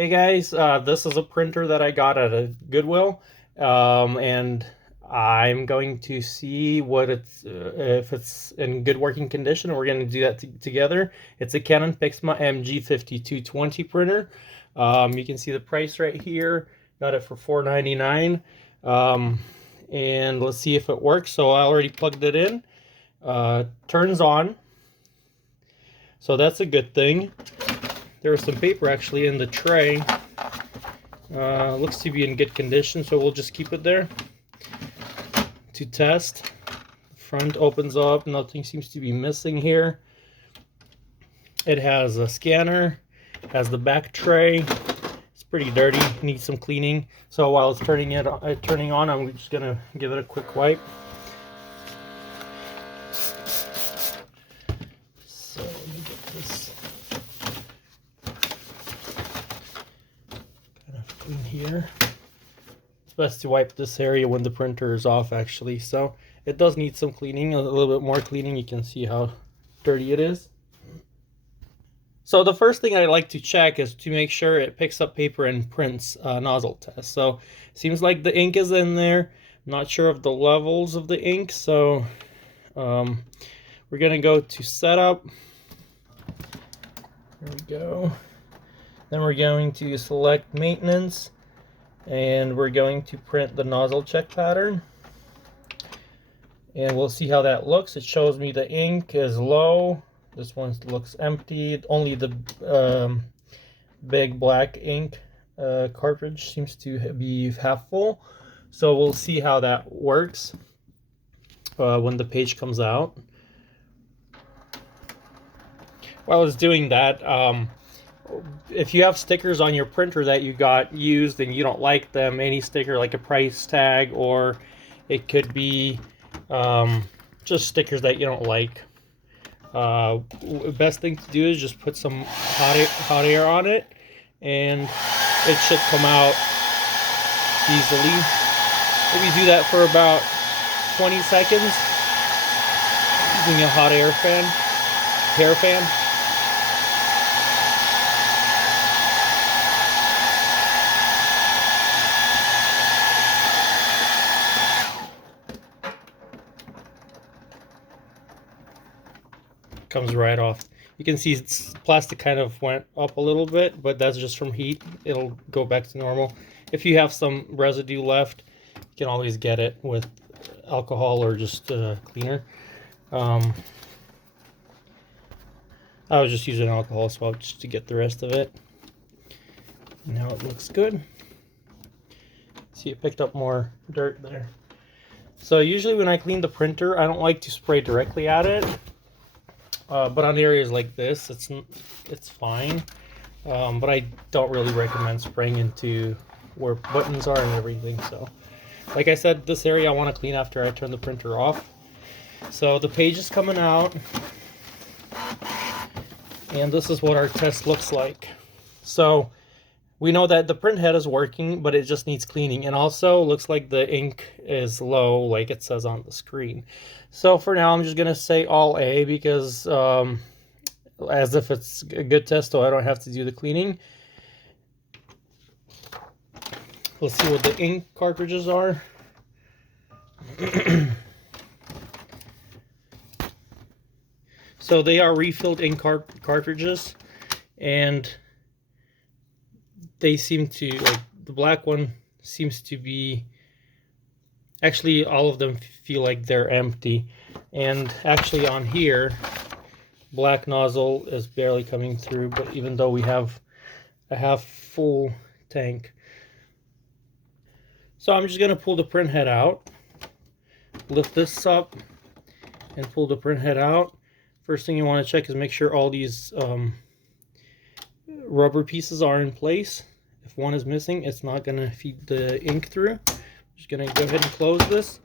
Hey guys, this is a printer that I got at a Goodwill, and I'm going to see what it's if it's in good working condition. We're going to do that together. It's a Canon Pixma MG5220 printer. You can see the price right here. Got it for $4.99. And let's see if it works. So I already plugged it in. Turns on. So that's a good thing. There was some paper actually in the tray. Looks to be in good condition, so we'll just keep it there to test. Front opens up, nothing seems to be missing here. It has a scanner, has the back tray. It's pretty dirty, needs some cleaning. So while it's turning on, I'm just gonna give it a quick wipe. So let me get this in here. It's best to wipe this area when the printer is off actually, so it does need some cleaning, a little bit more cleaning. You can see how dirty it is. So the first thing I like to check is to make sure it picks up paper and prints nozzle test. So seems like the ink is in there. I'm not sure of the levels of the ink, so we're gonna go to setup. There we go. Then we're going to select maintenance, and we're going to print the nozzle check pattern. And we'll see how that looks. It shows me the ink is low. This one looks empty. Only the big black ink cartridge seems to be half full. So we'll see how that works when the page comes out. While it's doing that, if you have stickers on your printer that you got used and you don't like them, any sticker like a price tag, or it could be just stickers that you don't like, best thing to do is just put some hot air on it, and it should come out easily. Maybe do that for about 20 seconds using a hot air fan, hair fan. Comes right off. You can see it's plastic kind of went up a little bit, but that's just from heat. It'll go back to normal. If you have some residue left, you can always get it with alcohol or just cleaner. I was just using alcohol swab just to get the rest of it. Now it looks good. See, it picked up more dirt there. So usually when I clean the printer, I don't like to spray directly at it. But on areas like this, it's fine. But I don't really recommend spraying into where buttons are and everything. So, like I said, this area I want to clean after I turn the printer off. So the page is coming out, and this is what our test looks like. So we know that the printhead is working, but it just needs cleaning. And also looks like the ink is low, like it says on the screen. So for now, I'm just going to say all A, because as if it's a good test, so I don't have to do the cleaning. Let's see what the ink cartridges are. So they are refilled ink cartridges, and they seem to, like the black one seems to be, actually all of them feel like they're empty. And actually on here, black nozzle is barely coming through, but even though we have a half full tank. So I'm just gonna pull the printhead out, lift this up and pull the printhead out. First thing you want to check is make sure all these rubber pieces are in place. If one is missing, it's not going to feed the ink through. I'm just going to go ahead and close this.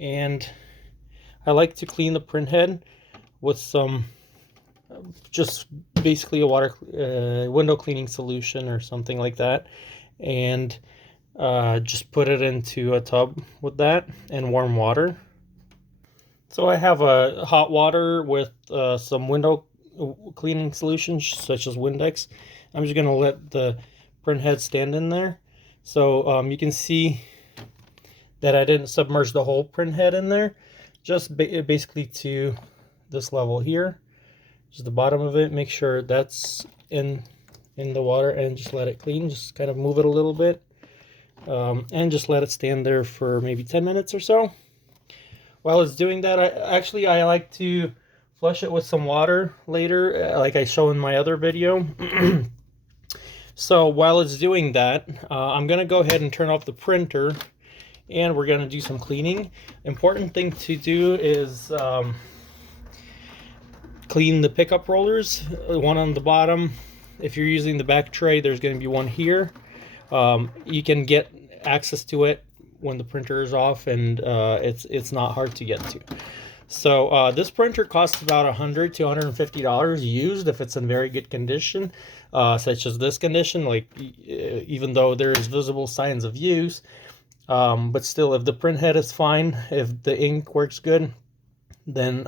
And I like to clean the printhead with some, just basically a window cleaning solution or something like that. And just put it into a tub with that and warm water. So I have a hot water with some window cleaning solutions such as Windex. I'm just going to let the printhead stand in there. So you can see that I didn't submerge the whole printhead in there, just basically to this level here, just the bottom of it. Make sure that's in the water and just let it clean. Just kind of move it a little bit, and just let it stand there for maybe 10 minutes or so. While it's doing that, I like to flush it with some water later, like I show in my other video. So while it's doing that, I'm gonna go ahead and turn off the printer, and we're gonna do some cleaning. Important thing to do is clean the pickup rollers, one on the bottom. If you're using the back tray, there's going to be one here. You can get access to it when the printer is off, and it's not hard to get to. So this printer costs about $100 to $150 used if it's in very good condition, such as this condition. Like, even though there's visible signs of use, but still, if the printhead is fine, if the ink works good, then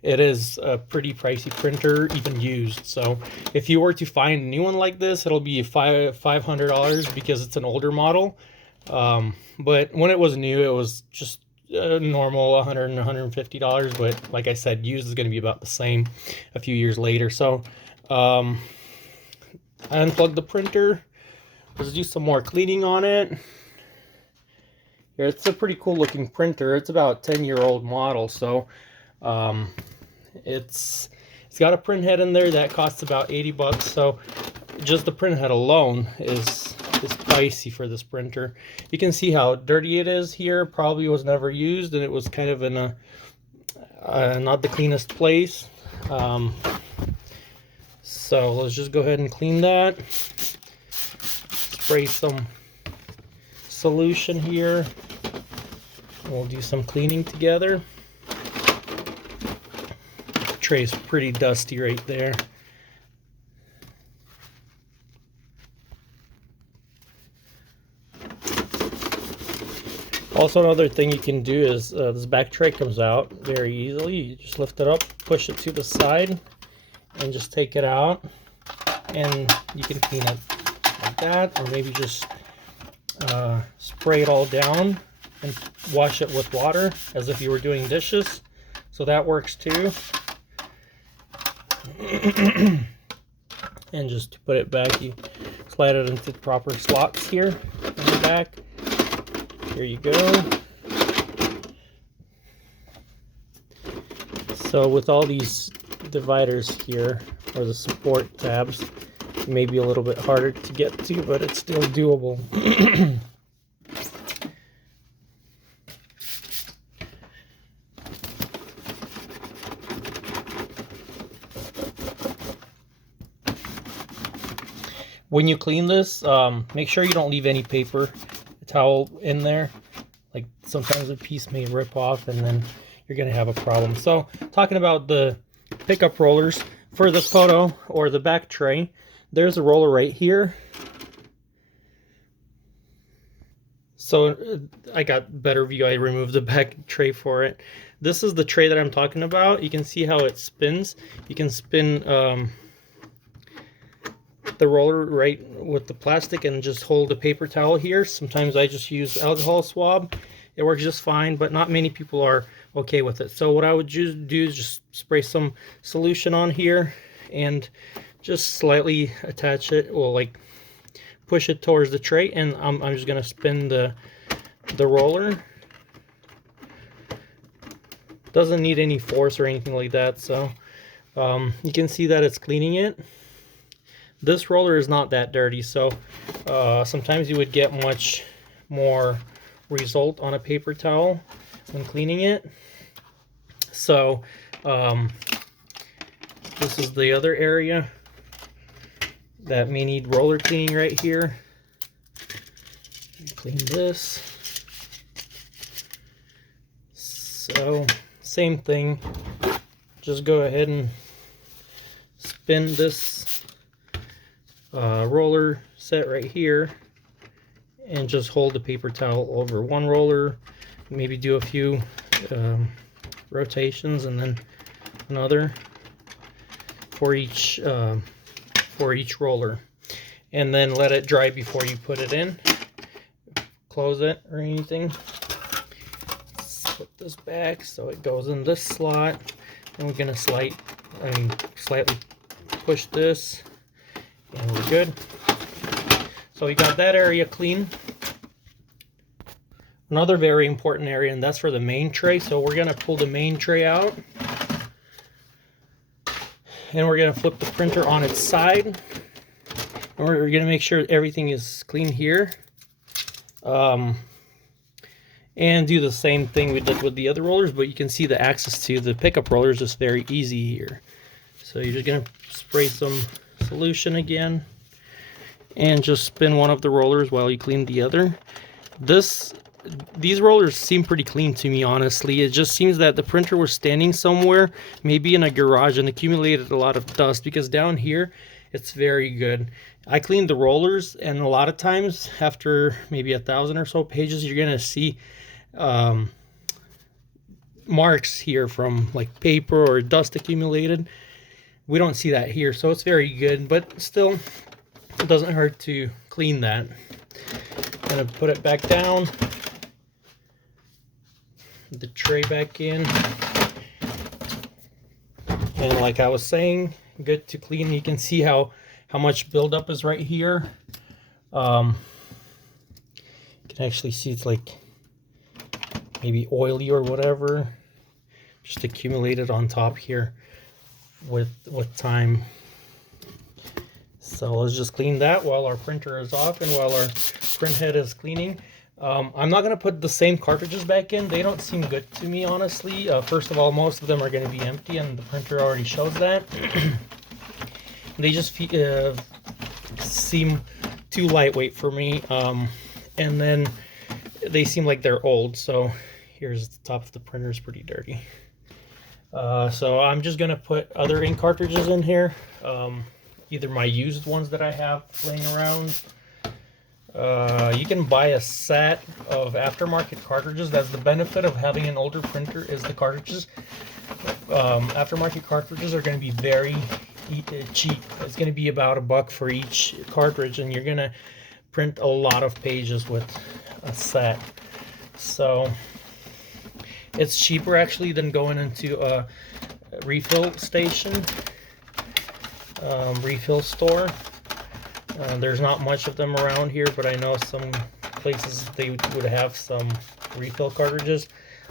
it is a pretty pricey printer, even used. So if you were to find a new one like this, it'll be $500 because it's an older model. But when it was new, it was just normal $100 and $150. But like I said, used is going to be about the same a few years later. So I unplugged the printer. Let's do some more cleaning on it. Here, it's a pretty cool looking printer. It's about a 10-year-old model, so it's got a printhead in there that costs about 80 bucks. So just the printhead alone is pricey for this printer. You can see how dirty it is here. Probably was never used, and it was kind of in a not the cleanest place. So let's just go ahead and clean that. Spray some solution here. We'll do some cleaning together. The tray's pretty dusty right there. Also, another thing you can do is this back tray comes out very easily. You just lift it up, push it to the side, and just take it out, and you can clean it like that, or maybe just spray it all down and wash it with water as if you were doing dishes. So that works too. And just to put it back, you slide it into the proper slots here in the back. Here you go. So with all these dividers here, or the support tabs, it may be a little bit harder to get to, but it's still doable. When you clean this, make sure you don't leave any paper towel in there. Like, sometimes a piece may rip off and then you're going to have a problem. So, talking about the pickup rollers, for the photo or the back tray, there's a roller right here. So I got better view. I removed the back tray for it. This is the tray that I'm talking about. You can see how it spins. You can spin the roller right with the plastic and just hold a paper towel here. Sometimes I just use alcohol swab. It works just fine, but not many people are okay with it. So what I would do is just spray some solution on here and just slightly attach it, or like push it towards the tray, and I'm just gonna spin the roller. Doesn't need any force or anything like that. So you can see that it's cleaning it. This roller is not that dirty, so sometimes you would get much more result on a paper towel when cleaning it. So this is the other area that may need roller cleaning right here. Clean this. So same thing, just go ahead and spin this roller set right here and just hold the paper towel over one roller, maybe do a few rotations and then another for each roller. and then let it dry before you put it in. Close it or anything. Let's put this back so it goes in this slot, and we're gonna slightly push this, and we're good. So we got that area clean. Another very important area, and that's for the main tray. So we're gonna pull the main tray out, and we're gonna flip the printer on its side, and we're gonna make sure everything is clean here. And do the same thing we did with the other rollers, but you can see the access to the pickup roller is just very easy here. So you're just gonna spray some solution again, and just spin one of the rollers while you clean the other. These rollers seem pretty clean to me, honestly. It just seems that the printer was standing somewhere, maybe in a garage, and accumulated a lot of dust, because down here it's very good. I cleaned the rollers, and a lot of times after maybe 1,000 or so pages, you're gonna see marks here from like paper or dust accumulated. We don't see that here, so it's very good, but still it doesn't hurt to clean that. I'm gonna put it back down, the tray back in, and like I was saying, good to clean. You can see how much buildup is right here. You can actually see it's like maybe oily or whatever, just accumulated on top here with time. So let's just clean that while our printer is off and while our print head is cleaning. I'm not going to put the same cartridges back in. They don't seem good to me, honestly. First of all, most of them are going to be empty, and the printer already shows that. They just seem too lightweight for me, and then they seem like they're old. So here's the top of the printer is pretty dirty. So I'm just going to put other ink cartridges in here, either my used ones that I have laying around. You can buy a set of aftermarket cartridges. That's the benefit of having an older printer, is the cartridges. Aftermarket cartridges are going to be very cheap. It's going to be about $1 for each cartridge, and you're going to print a lot of pages with a set. So it's cheaper actually than going into a refill station, refill store. There's not much of them around here, but I know some places they would have some refill cartridges.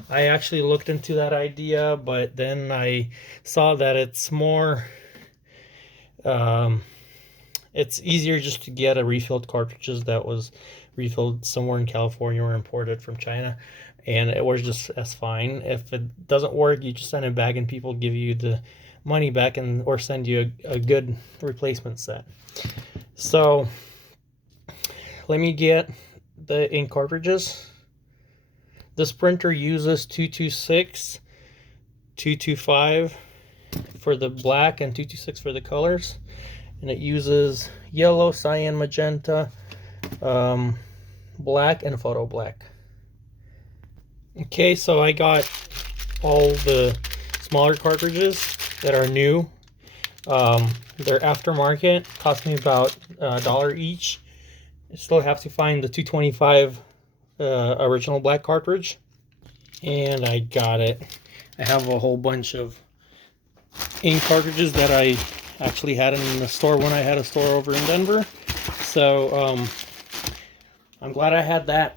I actually looked into that idea, but then I saw that it's more, it's easier just to get a refilled cartridges that was refilled somewhere in California or imported from China, and it works just as fine. If it doesn't work, you just send it back and people give you the money back, and or send you a good replacement set. So let me get the ink cartridges. This printer uses 226, 225 for the black and 226 for the colors, and it uses yellow, cyan, magenta, black, and photo black. Okay, so I got all the smaller cartridges that are new. They're aftermarket, cost me about $1 each. I still have to find the 225 original black cartridge, and I got it. I have a whole bunch of ink cartridges that I actually had in the store when I had a store over in Denver. So I'm glad I had that.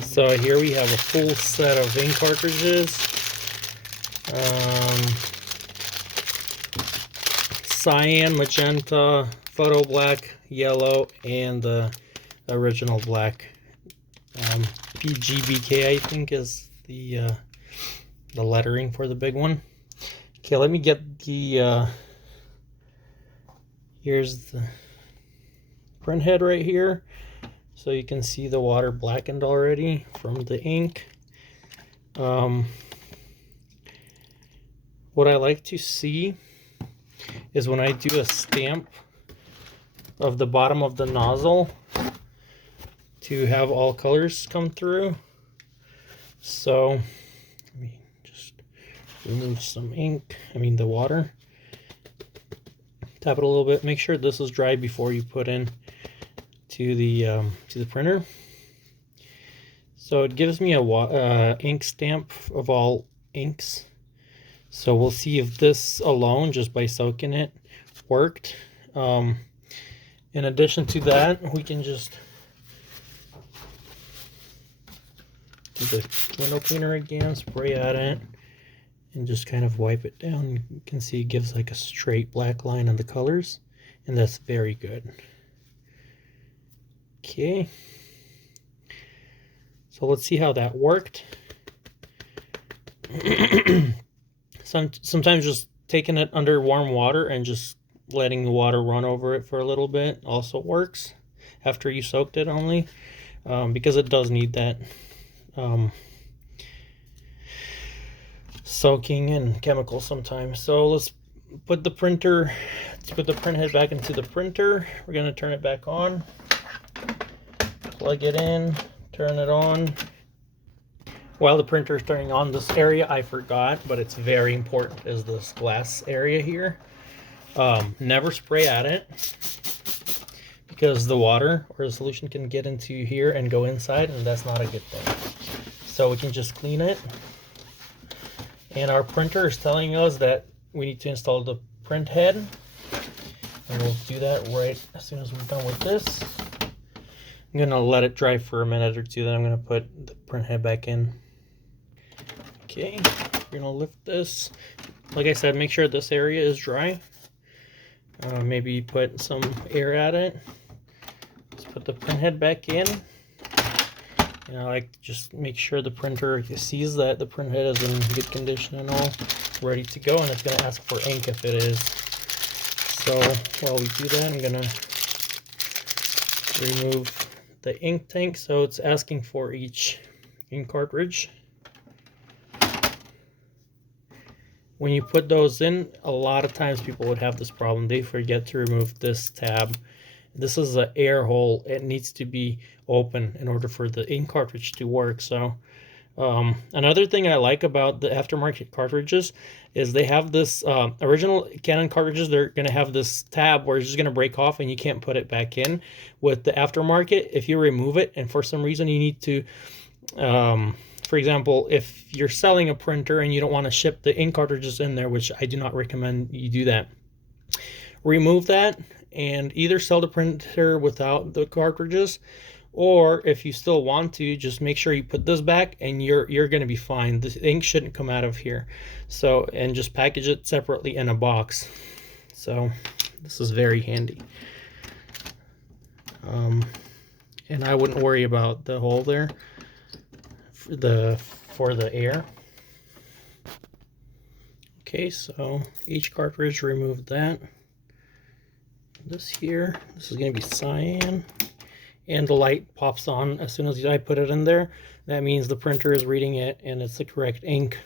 So here we have a full set of ink cartridges. Cyan, magenta, photo black, yellow, and the original black. PGBK, I think, is the lettering for the big one. Okay, let me get the here's the print head right here, so you can see the water blackened already from the ink. What I like to see is when I do a stamp of the bottom of the nozzle to have all colors come through. So let me just remove some ink, the water. Tap it a little bit. Make sure this is dry before you put in to the printer. So it gives me a ink stamp of all inks. So we'll see if this alone, just by soaking it, worked. In addition to that, we can just do the window cleaner again, spray at it, and just kind of wipe it down. You can see it gives like a straight black line on the colors, and that's very good. Okay, so let's see how that worked. Sometimes just taking it under warm water and just letting the water run over it for a little bit also works after you soaked it only, because it does need that soaking and chemicals sometimes. So let's put the print head back into the printer. We're going to turn it back on, plug it in, turn it on. While the printer is turning on, this area I forgot, but it's very important, is this glass area here. Never spray at it, because the water or the solution can get into here and go inside, and that's not a good thing. So we can just clean it. And our printer is telling us that we need to install the print head, and we'll do that right as soon as we're done with this. I'm gonna let it dry for a minute or two, then I'm gonna put the print head back in. Okay, we're gonna lift this. Like I said, make sure this area is dry. Maybe put some air at it. Let's put the print head back in. And I like to just make sure the printer sees that the print head is in good condition and all, ready to go, and it's gonna ask for ink if it is. So while we do that, I'm gonna remove the ink tank. So it's asking for each ink cartridge. When you put those in, a lot of times people would have this problem. They forget to remove this tab. This is an air hole. It needs to be open in order for the ink cartridge to work. So another thing I like about the aftermarket cartridges is they have this original Canon cartridges. They're going to have this tab where it's just going to break off and you can't put it back in. With the aftermarket, if you remove it and for some reason you need to for example, if you're selling a printer and you don't want to ship the ink cartridges in there, which I do not recommend you do that, remove that and either sell the printer without the cartridges, or if you still want to, just make sure you put this back and you're going to be fine. The ink shouldn't come out of here. So, and just package it separately in a box. So this is very handy. And I wouldn't worry about the hole there for the air. Okay, so each cartridge, remove that. This here, this is going to be cyan, and the light pops on as soon as I put it in there. That means the printer is reading it and it's the correct ink.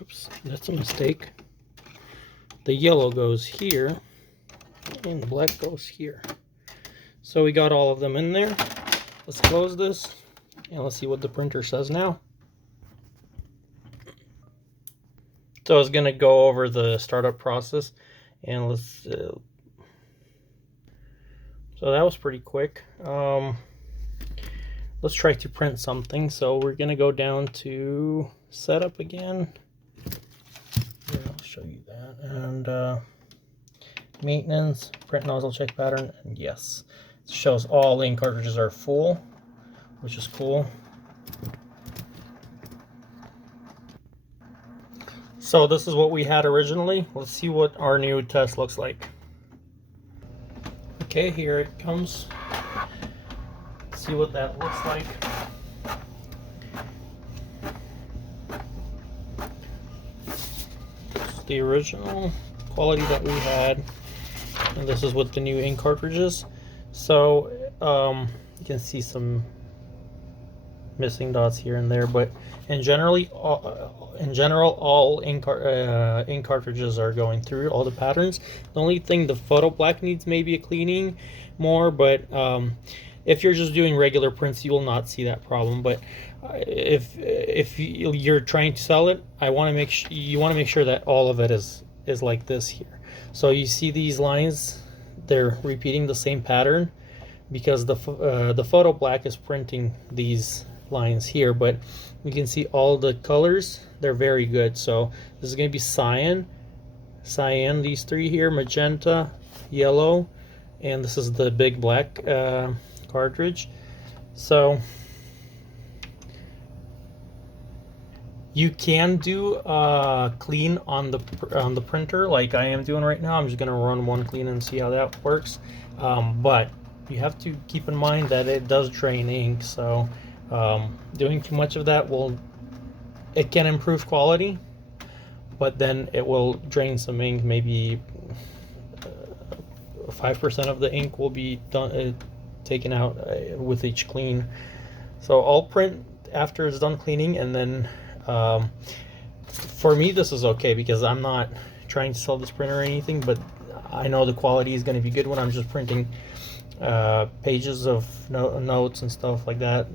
Oops, that's a mistake. The yellow goes here and the black goes here. So we got all of them in there. Let's close this and let's see what the printer says now. So I was going to go over the startup process, and let's so that was pretty quick. Let's try to print something. So we're going to go down to setup again. Here, I'll show you that. And maintenance, print nozzle check pattern, and yes, it shows all ink cartridges are full, which is cool. So this is what we had originally. Let's see what our new test looks like. Okay, here it comes. Let's see what that looks like. This is the original quality that we had, and this is with the new ink cartridges. So you can see some missing dots here and there, but in general, all ink cartridges are going through all the patterns. The only thing, the photo black needs maybe a cleaning more, but if you're just doing regular prints, you will not see that problem. But if you're trying to sell it, you want to make sure that all of it is like this here. So you see these lines, they're repeating the same pattern because the photo black is printing these lines here, but you can see all the colors, they're very good. So this is going to be cyan, these three here, magenta, yellow, and this is the big black cartridge. So you can do clean on the printer like I am doing right now. I'm just gonna run one clean and see how that works. But you have to keep in mind that it does drain ink, so doing too much of that it can improve quality, but then it will drain some ink. Maybe 5% of the ink will be done taken out with each clean. So I'll print after it's done cleaning, and then for me this is okay because I'm not trying to sell this printer or anything, but I know the quality is going to be good when I'm just printing pages of notes and stuff like that.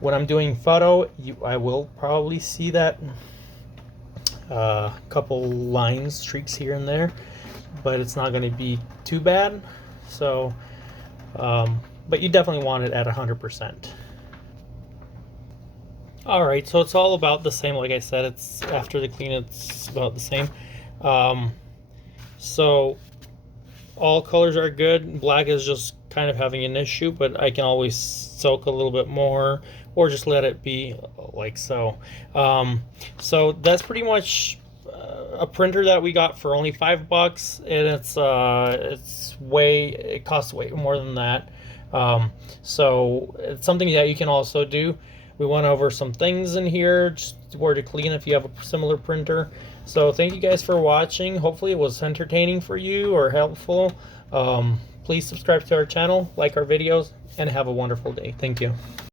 When I'm doing photo, I will probably see that couple lines, streaks here and there, but it's not going to be too bad. So but you definitely want it at 100%. Alright, so it's all about the same. Like I said, it's after the clean, it's about the same. So all colors are good. Black is just kind of having an issue, but I can always soak a little bit more or just let it be like so. So that's pretty much a printer that we got for only $5, and it costs way more than that. So it's something that you can also do. We went over some things in here, just where to clean if you have a similar printer. So thank you guys for watching. Hopefully it was entertaining for you or helpful. Please subscribe to our channel, like our videos, and have a wonderful day. Thank you.